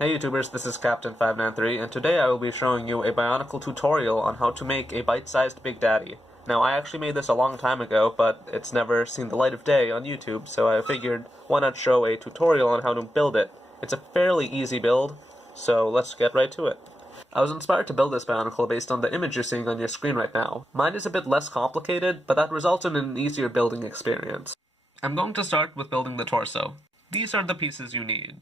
Hey YouTubers, this is Captain593, and today I will be showing you a Bionicle tutorial on how to make a bite-sized Big Daddy. Now, I actually made this a long time ago, but it's never seen the light of day on YouTube, so I figured why not show a tutorial on how to build it. It's a fairly easy build, so let's get right to it. I was inspired to build this Bionicle based on the image you're seeing on your screen right now. Mine is a bit less complicated, but that resulted in an easier building experience. I'm going to start with building the torso. These are the pieces you need.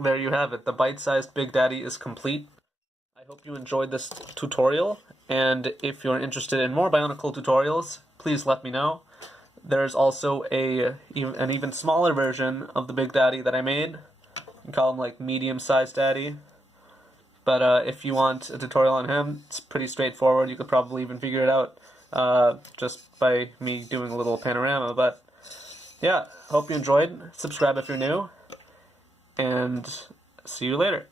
There you have it, the bite-sized Big Daddy is complete. I hope you enjoyed this tutorial, and if you're interested in more Bionicle tutorials, please let me know. There's also an even smaller version of the Big Daddy that I made. You can call him like medium-sized Daddy. But if you want a tutorial on him, it's pretty straightforward. You could probably even figure it out just by me doing a little panorama. But yeah, hope you enjoyed. Subscribe if you're new. and see you later.